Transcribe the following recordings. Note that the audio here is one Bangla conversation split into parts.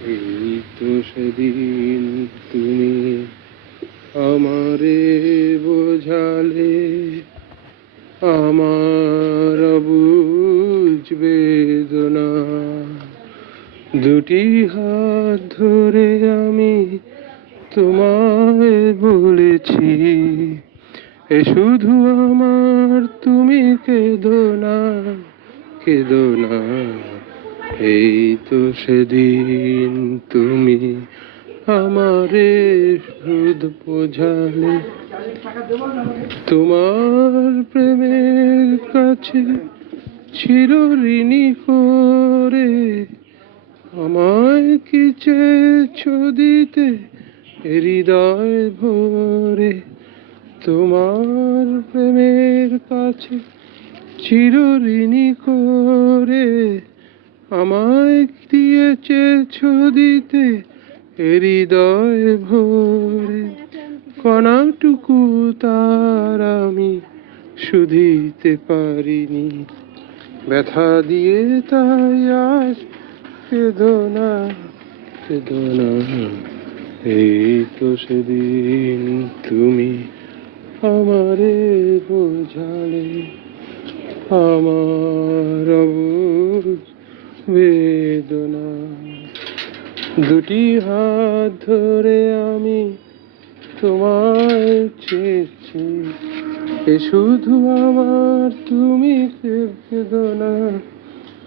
এই তো সেদিন তুমি আমারে বোঝালে, আমার অবুঝ বেদনা। দুটি হাত ধরে আমি তোমায় বলেছি, এ শুধু আমার, তুমি কেঁদো না, কেঁদো না। এই তো সেদিন তুমি আমারে শুধু বোঝালে, তোমার প্রেমের কাছে চিরঋণী করে আমায় কি চেয়েছো দিতে হৃদয় ভরে। তোমার প্রেমের কাছে চিরঋণী করে আমায় দিয়ে চেয়েছো দিতে হৃদয় ভরে। কণাটুকু তার আমি শুধিতে পারিনি, ব্যথা দিয়ে তাই আজ কেঁদো না, কেঁদো না। এই তো সেদিন তুমি আমারে বোঝালে, আমার অবুঝ বেদনা। দুটি হাত ধরে আমি তোমায় চেয়েছি, এ শুধু আমার, তুমি কেঁদো না,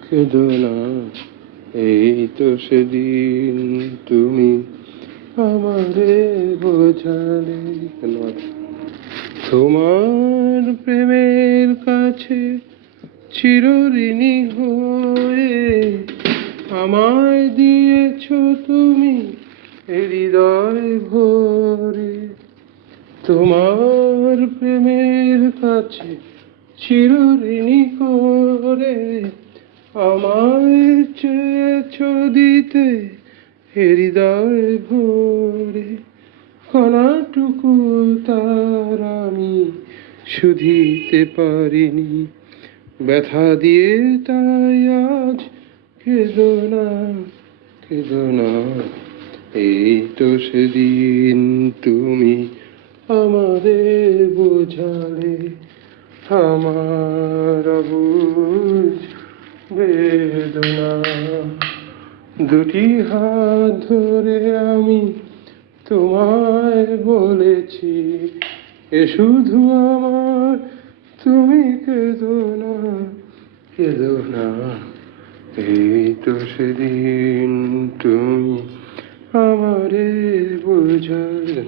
কেঁদো না। এই তো সেদিন তুমি আমারে বোঝালে। ধন্যবাদ। তোমার প্রেমের কাছে চিরঋণী হয়ে আমায় দিয়েছো তুমি হৃদয় ভরে। তোমার প্রেমের কাছে চিরঋণী করে আমায় চেয়েছো দিতে হৃদয় ভরে। কণাটুকু তার আমি শুধিতে পারিনি, ব্যথা দিয়ে তাই আজ কেঁদো না, কেঁদো না। এই তো সেদিন তুমি আমারে বোঝালে, আমার অবুঝ বেদনা। দুটি হাত ধরে আমি তোমায় বলেছি, এ শুধু আমার, তুমি কেঁদো না, কেঁদো না। এই তো সেদিন তুমি আমারে বোঝালে।